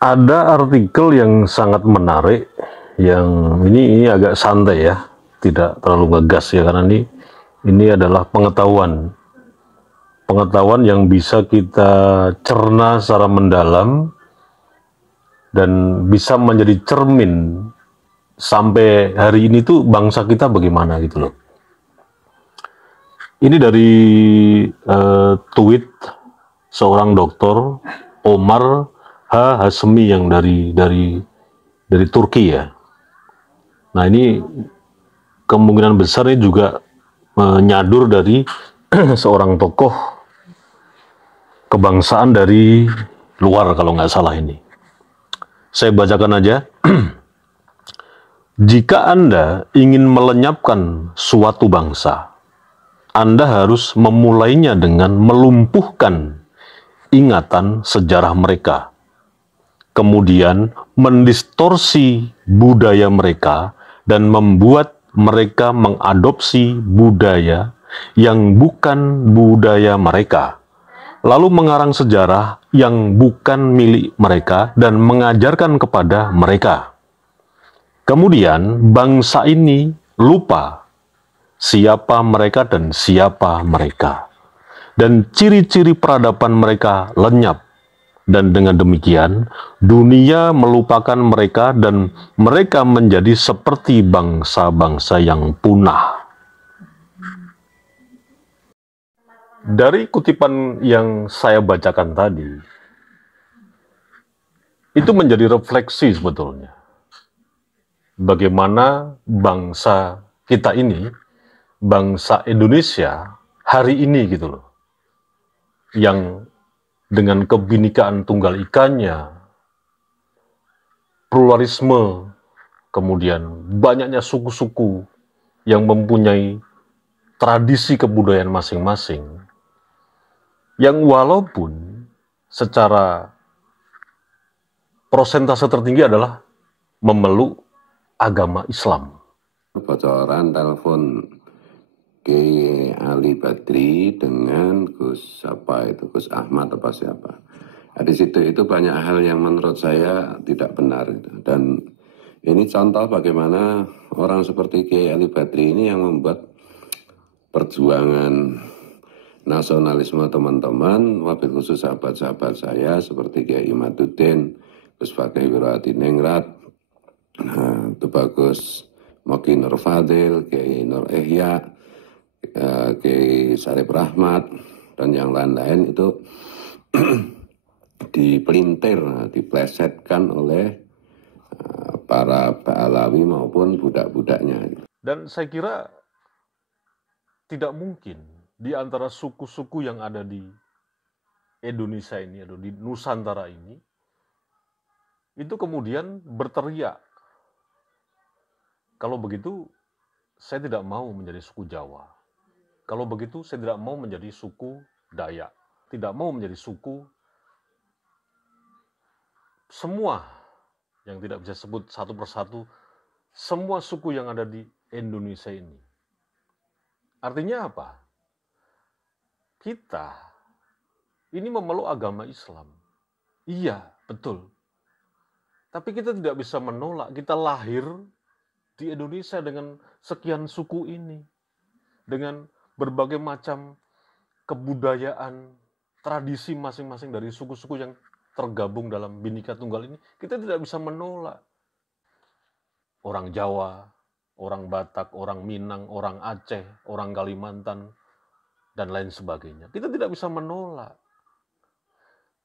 Ada artikel yang sangat menarik, yang ini agak santai ya, tidak terlalu ngegas ya, karena ini adalah pengetahuan yang bisa kita cerna secara mendalam dan bisa menjadi cermin sampai hari ini tuh bangsa kita bagaimana gitu loh. Ini dari tweet seorang dokter, Omar H. Hasemi, yang dari Turki ya. Nah, ini kemungkinan besar ini juga menyadur dari seorang tokoh kebangsaan dari luar kalau nggak salah ini. Saya bacakan aja. Jika Anda ingin melenyapkan suatu bangsa, Anda harus memulainya dengan melumpuhkan ingatan sejarah mereka, kemudian mendistorsi budaya mereka dan membuat mereka mengadopsi budaya yang bukan budaya mereka, lalu mengarang sejarah yang bukan milik mereka dan mengajarkan kepada mereka. Kemudian bangsa ini lupa siapa mereka dan siapa mereka, dan ciri-ciri peradaban mereka lenyap. Dan dengan demikian, dunia melupakan mereka dan mereka menjadi seperti bangsa-bangsa yang punah. Dari kutipan yang saya bacakan tadi, itu menjadi refleksi sebetulnya. Bagaimana bangsa kita ini, bangsa Indonesia hari ini gitu loh, yang dengan kebinekaan tunggal ikannya, pluralisme, kemudian banyaknya suku-suku yang mempunyai tradisi kebudayaan masing-masing, yang walaupun secara prosentase tertinggi adalah memeluk agama Islam. Bocoran telepon Kiai Ali Badri dengan Gus Ahmad apa siapa. Nah, di situ itu banyak hal yang menurut saya tidak benar dan ini contoh bagaimana orang seperti Kiai Ali Badri ini yang membuat perjuangan nasionalisme teman-teman, wabil khusus sahabat-sahabat saya seperti Kiai Imaduddin, Gus Fakih Wirahadiningrat, nah, itu bagus, Moki Nur Fadil, Kiai Nur Ihya, Kiai Sarip Rahmat, dan yang lain-lain itu dipelintir, diplesetkan oleh para Ba'alawi maupun budak-budaknya. Dan saya kira tidak mungkin di antara suku-suku yang ada di Indonesia ini atau di Nusantara ini itu kemudian berteriak, kalau begitu saya tidak mau menjadi suku Jawa, kalau begitu saya tidak mau menjadi suku Dayak, tidak mau menjadi suku semua yang tidak bisa sebut satu persatu, semua suku yang ada di Indonesia ini. Artinya apa? Kita ini memeluk agama Islam. Iya, betul. Tapi kita tidak bisa menolak, kita lahir di Indonesia dengan sekian suku ini, dengan berbagai macam kebudayaan, tradisi masing-masing dari suku-suku yang tergabung dalam Bhinneka Tunggal ini, kita tidak bisa menolak. Orang Jawa, orang Batak, orang Minang, orang Aceh, orang Kalimantan, dan lain sebagainya. Kita tidak bisa menolak.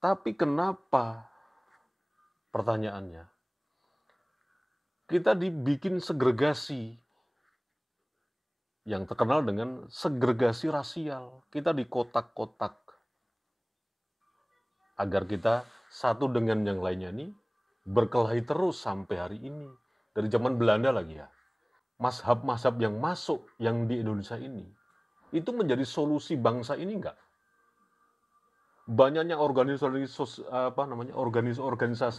Tapi kenapa, pertanyaannya, kita dibikin segregasi yang terkenal dengan segregasi rasial. Kita di kotak-kotak agar kita satu dengan yang lainnya ini berkelahi terus sampai hari ini. Dari zaman Belanda lagi ya. Mazhab-mazhab yang masuk yang di Indonesia ini itu menjadi solusi bangsa ini enggak? Banyaknya organisasi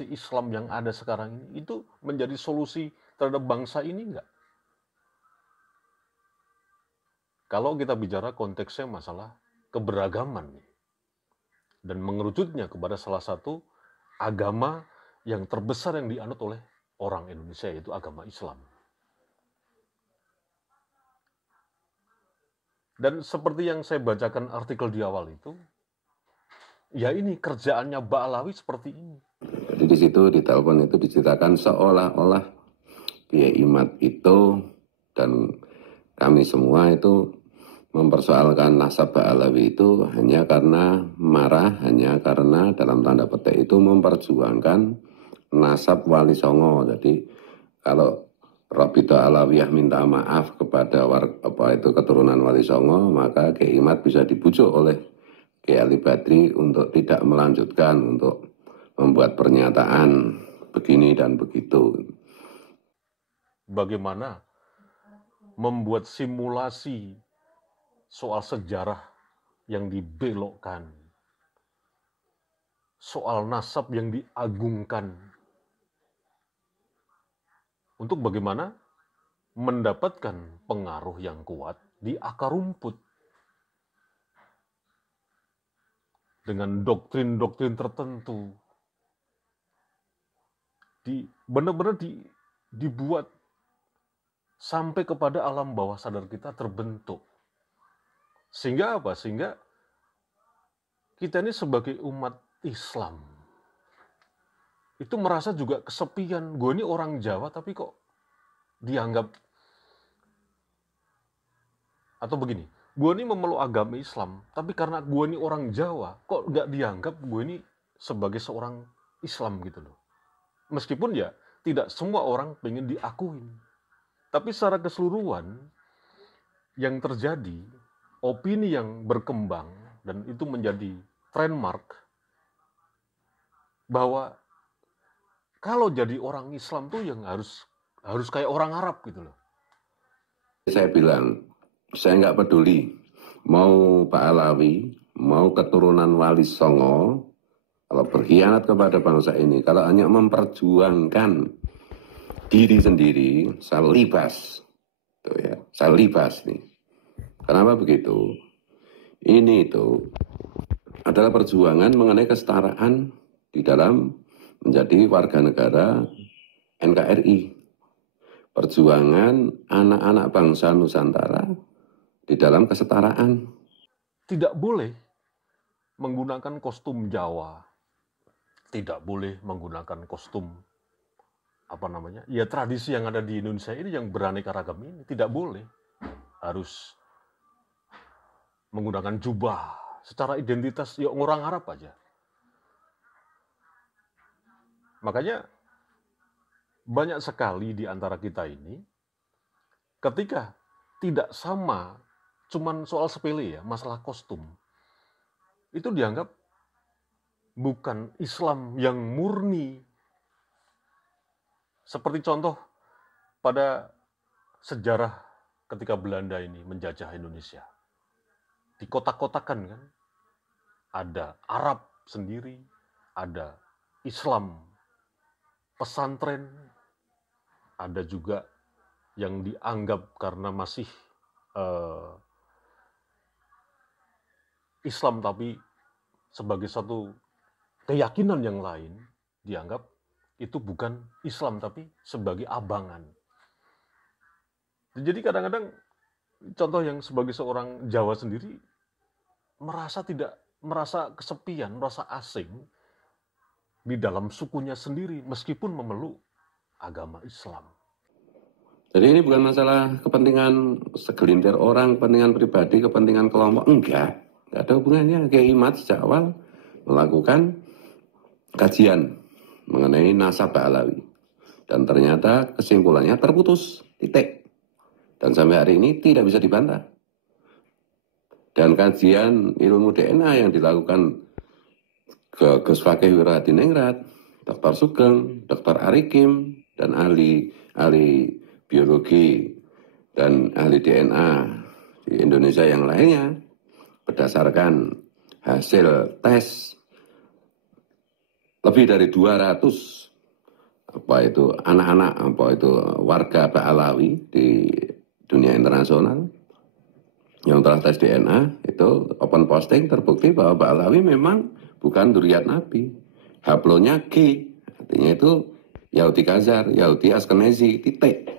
Islam yang ada sekarang ini itu menjadi solusi terhadap bangsa ini enggak? Kalau kita bicara konteksnya masalah keberagaman dan mengerucutnya kepada salah satu agama yang terbesar yang dianut oleh orang Indonesia, yaitu agama Islam. Dan seperti yang saya bacakan artikel di awal itu, ya ini kerjaannya Ba'alawi seperti ini. Jadi di situ di telepon itu diceritakan seolah-olah Kiai Imad itu dan kami semua itu mempersoalkan nasab Ba'alawi itu hanya karena marah, hanya karena dalam tanda petik itu memperjuangkan nasab Wali Songo. Jadi kalau Rabito Alawiyah minta maaf kepada keturunan Wali Songo, maka Kiai Imad bisa dibujuk oleh Kiai Ali Badri untuk tidak melanjutkan, untuk membuat pernyataan begini dan begitu. Bagaimana membuat simulasi soal sejarah yang dibelokkan, soal nasab yang diagungkan, untuk bagaimana mendapatkan pengaruh yang kuat di akar rumput dengan doktrin-doktrin tertentu, benar-benar dibuat sampai kepada alam bawah sadar kita terbentuk. Sehingga apa? Sehingga kita ini sebagai umat Islam itu merasa juga kesepian. Gue ini orang Jawa tapi kok dianggap, atau begini, gue ini memeluk agama Islam tapi karena gue ini orang Jawa kok nggak dianggap gue ini sebagai seorang Islam gitu loh. Meskipun ya tidak semua orang pengen diakuin, tapi secara keseluruhan yang terjadi, opini yang berkembang, dan itu menjadi trademark, bahwa kalau jadi orang Islam tuh yang harus kayak orang Arab gitu loh. Saya bilang, saya nggak peduli mau Pak Alawi, mau keturunan Wali Songo, kalau berkhianat kepada bangsa ini, kalau hanya memperjuangkan diri sendiri, saya libas. Tuh ya, saya libas nih. Kenapa begitu? Ini itu adalah perjuangan mengenai kesetaraan di dalam menjadi warga negara NKRI. Perjuangan anak-anak bangsa Nusantara di dalam kesetaraan. Tidak boleh menggunakan kostum Jawa, tidak boleh menggunakan kostum tradisi yang ada di Indonesia ini yang beraneka ragam ini, tidak boleh. Harus menggunakan jubah secara identitas ya orang Arab aja. Makanya banyak sekali di antara kita ini ketika tidak sama, cuman soal sepele ya, masalah kostum, itu dianggap bukan Islam yang murni. Seperti contoh pada sejarah ketika Belanda ini menjajah Indonesia. Di kotak-kotakan kan, ada Arab sendiri, ada Islam pesantren, ada juga yang dianggap karena masih Islam tapi sebagai satu keyakinan yang lain, dianggap itu bukan Islam tapi sebagai abangan. Jadi kadang-kadang contoh yang sebagai seorang Jawa sendiri merasa kesepian, merasa asing di dalam sukunya sendiri meskipun memeluk agama Islam. Jadi ini bukan masalah kepentingan segelintir orang, kepentingan pribadi, kepentingan kelompok, enggak ada hubungannya. Kiai Imad sejak awal melakukan kajian mengenai nasab Ba'alawi dan ternyata kesimpulannya terputus, titik. Dan sampai hari ini tidak bisa dibantah. Dan kajian ilmu DNA yang dilakukan ke Gus Fakih Wiradiningrat, Dr. Sugeng, Dr. Arikim, dan ahli biologi dan ahli DNA di Indonesia yang lainnya, berdasarkan hasil tes lebih dari 200 anak-anak warga Ba'alawi di dunia internasional yang telah tes DNA, itu open posting, terbukti bahwa Ba'alawi memang bukan dzurriyyat Nabi. Haplonya G, Artinya itu Yahudi Khazar, Yahudi Askenazi, titik.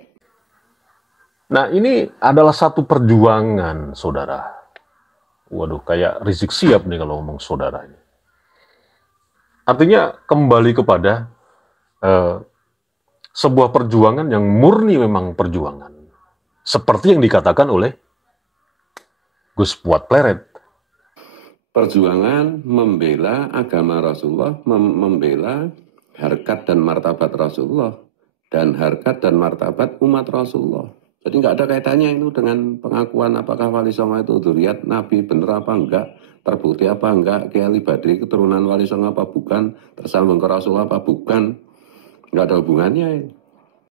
Nah, ini adalah satu perjuangan, saudara. Waduh, kayak Rizik Sihab nih kalau ngomong saudara ini. Artinya kembali kepada sebuah perjuangan yang murni memang perjuangan. Seperti yang dikatakan oleh Gus Puat Pleret. Perjuangan membela agama Rasulullah, membela harkat dan martabat Rasulullah, dan harkat dan martabat umat Rasulullah. Jadi nggak ada kaitannya itu dengan pengakuan apakah Wali Songo itu dzurriat Nabi bener apa enggak, terbukti apa enggak, Kiai Ali Badri keturunan Wali Songo apa bukan, tersambung ke Rasulullah apa bukan, nggak ada hubungannya.